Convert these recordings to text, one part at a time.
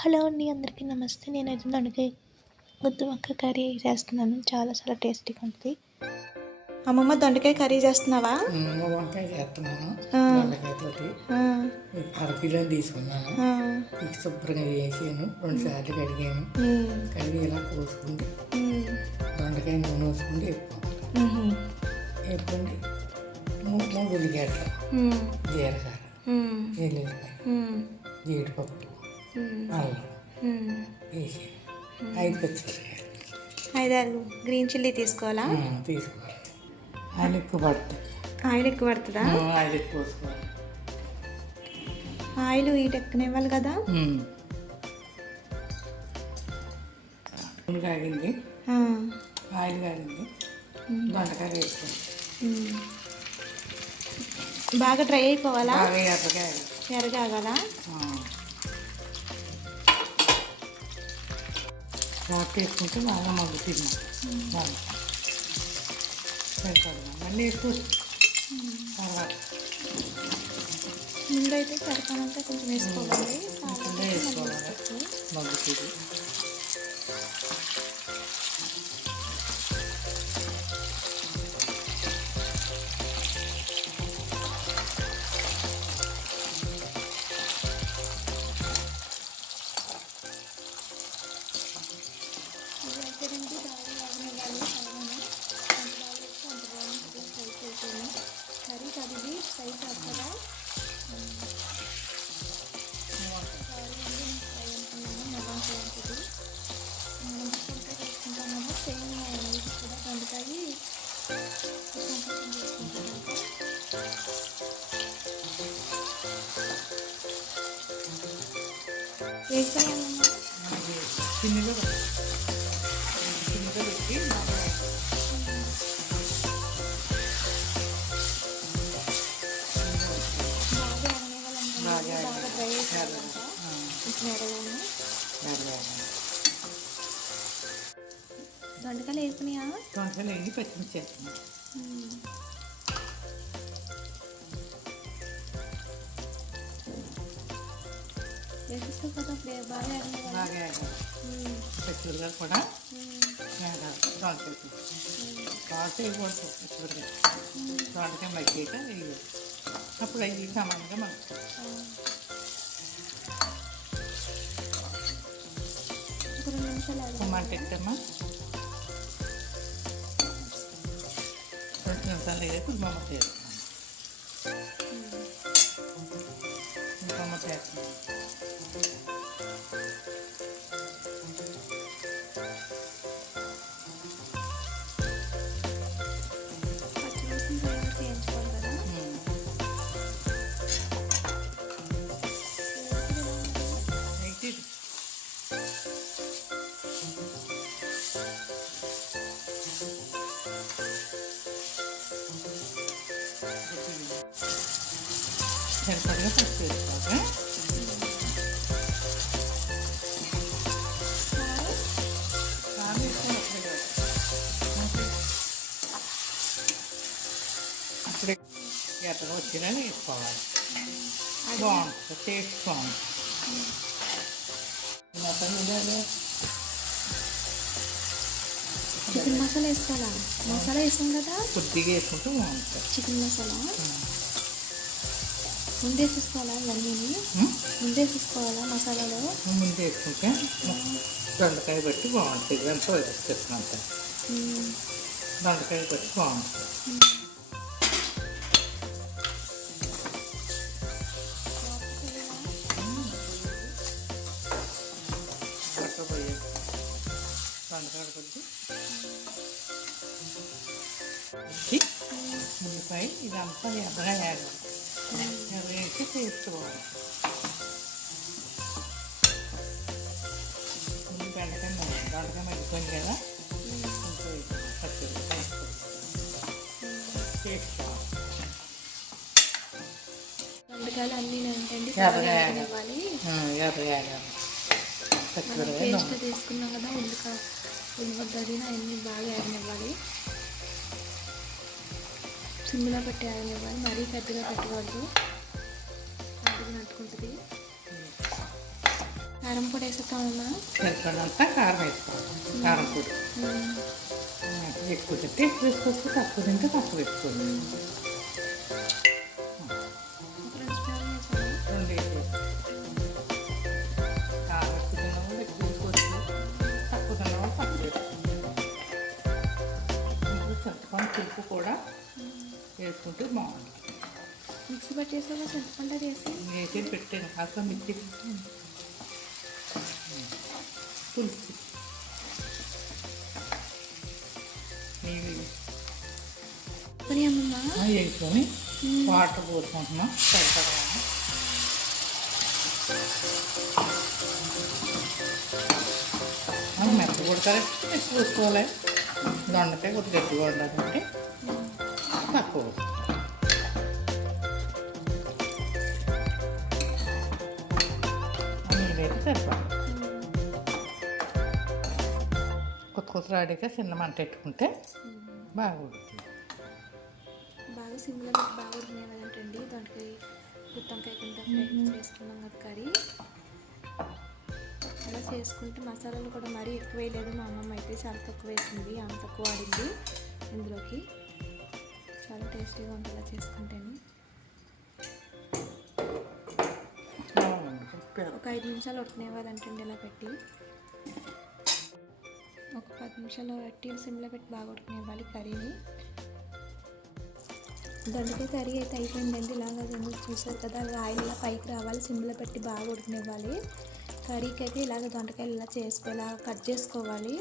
Hello అండి, అందరికీ నమస్తే. నేనైతే దొండకాయ గుత్తి కర్రీ చేస్తున్నాను. చాలా టేస్టీగా ఉంటుంది. అమ్మమ్మ, దొండకాయ కర్రీ చేస్తున్నావా? వంకాయ చేస్తున్నాను. దొండకాయతోటి అరకిలో తీసుకున్నాను. శుభ్రంగా వేసాను, 2 సార్లు కడిగాను. కడిగి ఇలా కోసుకుంటే దొండకాయ నూనె వేసుకుంటే వేపుకుంటే 3 ఉల్లిగడ్డలు, జీలకర్ర, ఎల్లుల్లిపాయ, జీడిపప్పు, అల్లం వేసి 5 పచ్చిమిరపకాయలు, 5-6 గ్రీన్ చిల్లీ తీసుకోవాలా? తీసుకోవాలి. ఆయిల్ ఎక్కువ పడుతుంది. ఆయిల్ ఎక్కువ పడుతుందా? ఆయిల్ ఎక్కువ వేసుకోవాలి. ఆయిల్ హీట్ ఎక్కనివ్వాలి కదా. కాగింది, ఆయిల్ కాగింది, దొండకాయ వేసుకోవాలి. బాగా డ్రై అయిపోవాలా? బాగా ఎర్రగాగలా? వాటర్ వేసుకుంటే బాగా మగ్గుతుంది. సరిపడదు, మళ్ళీ ఎక్కువ తర్వాత ముందైతే సరిపడంతా కొంచెం వేసుకోవాలి. వేసుకోవాలి, మగ్గుతుంది. కర్రీ కడిగి ఫ్రై చేస్తారా? ఫ్రై అనుకున్నాను, మొదలు ఉంటుంది. మనం దొండకాయ చేసుకుంటాం కదా, సేమ్ ఇది కూడా దొండకాయ చేసుకుంటాం. వేసుకున్నామన్నా చిన్నగా పెట్టి బాగా డ్రై అయిపోయాలంట. దొండకాయలు వేసుకున్నాయా? దొండకాయలు వేసి పచ్చిమిర్చి వేస్తున్నాను. వేసిస్తావు కదా, బాగా పచ్చిమిరకాయలు కూడా దొండకాయ బాగా వేయకూడదు. పచ్చిమిరకాయ దొండకాయ మగ్గాక వేయాలి. అప్పుడు అవి సమానంగా మగ్గుతాయి. ఒక 2 నిమిషాలు మంట ఎక్కమ్మా. 2 నిమిషాలు వేయక గుమ్మమ్మ వేస్తున్నాను. గుమ్మమ్మ వేస్తున్నాను. సరిపడగా పచ్చి వేసుకోవాలి. అప్పుడే ఎర్రగా వచ్చినా వేసుకోవాలి. బాగుంటుంది, టేస్ట్ బాగుంటుంది. చికెన్ మసాలా వేసుకోవాలా? మసాలా వేసాం కదా, కొద్దిగా వేసుకుంటే బాగుంటుంది. చికెన్ మసాలా ముందేసుకోవాలా? ఇవన్నీ ముందేసుకోవాలా మసాలాలో? ముందు వేసుకుంటే దొండకాయ బట్టి బాగుంటుంది. ఎంత వేసుకుంటున్నంత దొండకాయ బట్టి బాగుంటుంది. దొండకాయ కొద్ది ఉల్లిపాయ ఇదంతా ఎర్రగా వేయాలి. ఎర్ర వేసి టేస్ట్ బాగుంటుంది. ముందు దొండకాయ మగ్గిపోయింది కదా, పచ్చడి టేస్ట్ బాగుంటుంది. దొండకాయలు అన్నీ ఏంటండి ఎర్రగా వేయాలి. పేస్ట్ తీసుకున్నాం కదా, ఉల్లిగడ్డది అన్నీ బాగా ఆగనివ్వాలి. సిమ్లో పెట్టి ఆగనివ్వాలి, మరీ పెద్దగా పెట్టకూడదు, అడుగు నట్టుకుంటుంది. కారం పొడి వేసేస్తామమ్మా. సరిపడంతా కారం వేసుకోవాలి. కారం పొడి ఎక్కువ తింటే ఎక్కువ వేసుకోవచ్చు, తక్కువ తింటే తక్కువ వేసుకోవచ్చు. రెండు వేసుకోవచ్చు. కారం ఎక్కువ తిన్న వాళ్ళు ఎక్కువ వేసుకోవచ్చు, తక్కువ తిన్న వాళ్ళు తక్కువ వేసుకోవచ్చు. ఇప్పుడు చింతపండు పులుపు కూడా వేసుకుంటే బాగుంటుంది. మిక్సీ పట్టేసాక చింతపండు వేసి వేసి పెట్టాను కాస్త మిక్సీ పులుసు మరి అమ్మమ్మ వేసుకొని వాటర్ పోసుకుంటున్నాం. సరిపడా మెత్త కొడతారు ఎక్కువ వేసుకోవాలి. దొండకాయ కొద్దిగా గట్టిగా ఉండాలంటే తక్కువ నీళ్ళైతే సరిపడా. కొత్త ఆడిగా చిన్న మంట పెట్టుకుంటే బాగా ఉడుతుంది. బాగా సిమ్లో బాగా ఉడికినదంటండి. దొండకాయ గుత్తొంకాయ కింద చేసుకున్నాం కదా కర్రీ. అలా చేసుకుంటే మసాలాలు కూడా మరీ ఎక్కువ వేయలేదు. మా అమ్మమ్మ అయితే చాలా తక్కువ వేసింది, ఆమె తక్కువ వాడింది ఇందులోకి. చాలా టేస్టీగా ఉంటుంది అలా చేసుకుంటేనే. ఒక 5 నిమిషాలు ఉడకనివ్వాలంటండి ఇలా పెట్టి. ఒక 10 నిమిషాలు పెట్టి సిమ్లో పెట్టి బాగా ఉడకనివ్వాలి కర్రీని. దొండకాయ కర్రీ అయితే అయిపోయిందండి. ఇలాగ చూసారు కదా, అలా ఆయిల్ ఇలా పైకి రావాలి. సిమ్లో పెట్టి బాగా ఉడకనివ్వాలి. కర్రీకి అయితే ఇలాగ దొండకాయలు ఇలా ఇలా కట్ చేసుకోవాలి.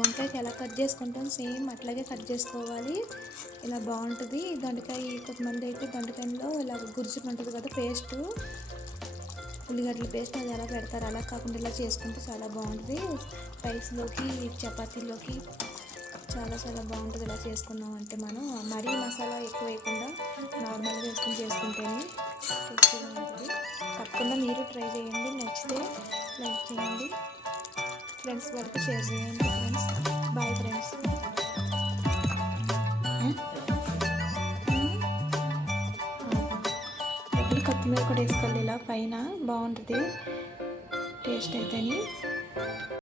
వంకాయకి ఎలా కట్ చేసుకుంటాం సేమ్ అట్లాగే కట్ చేసుకోవాలి. ఇలా బాగుంటుంది దొండకాయ. కొంతమంది అయితే దొండకాయలో ఇలా గుజ్జు ఉంటుంది కదా పేస్టు, ఉల్లిగడ్డల పేస్ట్, అది ఎలా పెడతారు. అలా కాకుండా ఇలా చేసుకుంటే చాలా బాగుంటుంది. రైస్లోకి చపాతీలోకి చాలా చాలా బాగుంటుంది ఇలా చేసుకున్నాం అంటే. మనం మరీ మసాలా ఎక్కువ వేయకుండా నార్మల్గా వేసుకుని చేసుకుంటేనే టేస్టీగా ఉంటుంది. తప్పకుండా మీరు ట్రై చేయండి. నచ్చితే లైక్ చేయండి, ఫ్రెండ్స్ వరకు షేర్ చేయండి. Friends bye friends. కొత్తిమీర కూడా వేసుకోవాలి ఇలా పైన, బాగుంటుంది టేస్ట్ అయితేని.